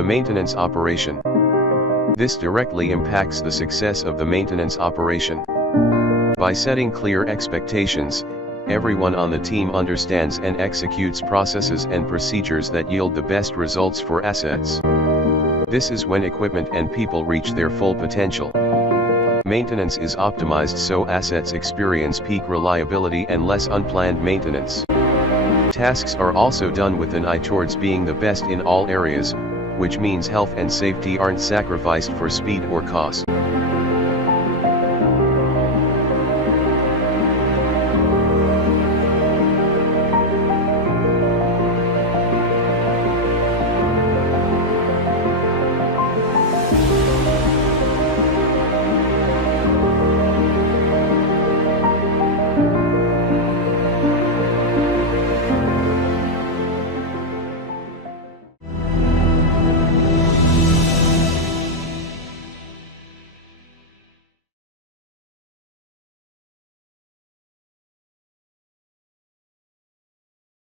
The maintenance operation. This directly impacts the success of the maintenance operation. By setting clear expectations, everyone on the team understands and executes processes and procedures that yield the best results for assets. This is when equipment and people reach their full potential. Maintenance is optimized so assets experience peak reliability and less unplanned maintenance. Tasks are also done with an eye towards being the best in all areas, which means health and safety aren't sacrificed for speed or cost.